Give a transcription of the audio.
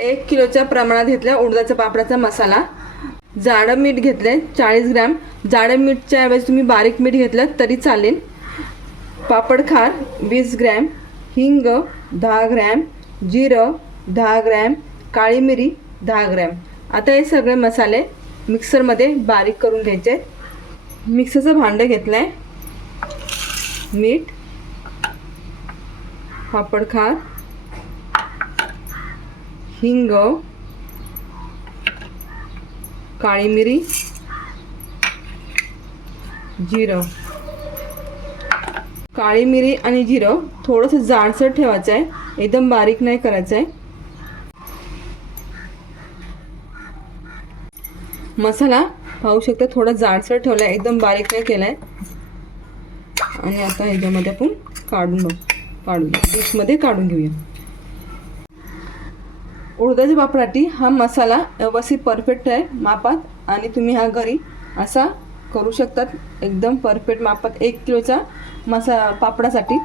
एक किलोच्या प्रमाणात घेतला उडदाचा पापडाचा मसाला. जाडं मीठ घेतलं चाळीस ग्रॅम. जाडं मीठच्या ऐवजी तुम्ही बारीक मीठ घेतलं तरी चालेल. पापड खार वीस ग्रॅम. हिंग दहा ग्रॅम. जिरं दहा ग्रॅम. काळी मिरी दहा ग्रॅम. आता हे सगळे मसाले मिक्सरमध्ये बारीक करून घ्यायचे. मिक्सरचं भांडं घेतलं आहे मीठ. पापड खार. हिंग काळी मिरी जिरं. काळी मिरी आणि जिरं थोडंसं जाडसर ठेवायचं आहे. एकदम बारीक नाही करायचं आहे. मसाला पाहू शकता थोडा जाडसर ठेवला आहे एकदम बारीक नाही केला आहे आणि आता ह्याच्यामध्ये आपण काढून बघ काढून डिशमध्ये काढून घेऊया. उडदाच्या पापडाटी हा मसाला व्यवस्थित परफेक्ट आहे मापात आणि तुम्ही हा घरी असा करू शकतात. एकदम परफेक्ट मापात एक किलोचा मसा पापडासाठी.